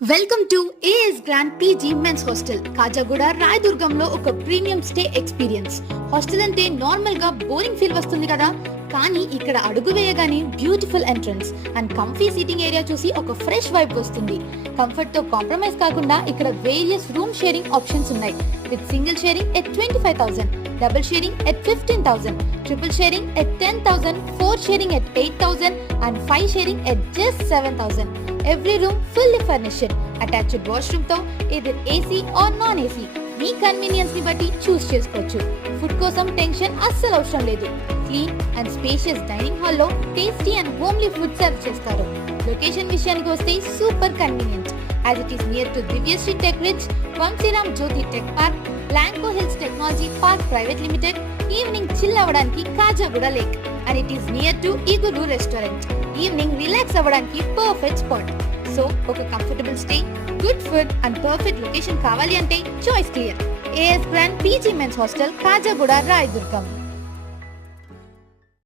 Welcome to AS grand PG men's hostel. Khajaguda రాయదుర్గంలో ఒక premium stay experience. Hostel అంటే normal గా బోరింగ్ ఫీల్ వస్తుంది కదా, కానీ ఇక్కడ అడుగు వేయగానే beautiful entrance and comfy seating area చూసి ఒక ఫ్రెష్ వైబ్ వస్తుంది. కంఫర్ట్ తో కాంప్రమైజ్ కాకుండా ఇక్కడ వేరియస్ రూమ్ షేరింగ్ ఆప్షన్స్ ఉన్నాయి. With single sharing at 25,000, double sharing at 15,000, triple sharing at 10,000, 4 sharing at 8,000 and 5 sharing at just 7,000. Every room fully furnished. Attached washroom తో either AC or non AC. Me convenience ని బట్టి చూస్ చేసుకోవచ్చు. Food కోసం tension అస్సలు అవసరం లేదు. Clean and spacious dining hall లో tasty and homely food serve చేస్తారు. లొకేషన్ విషయానికి వస్తే super convenient. As it is near to Divyasree tech rich, Vamsiram Jyothi tech park, Lanco hills technology park private limited, evening chill అవ్వడానికి Khajaguda lake, and it is near to Iguru restaurant. Evening relax అవ్వడానికి perfect spot. So ఒక comfortable stay, good food and perfect location కావాలి అంటే choice clear. As grand PG men's hostel, Khajaguda, Rayadurgam.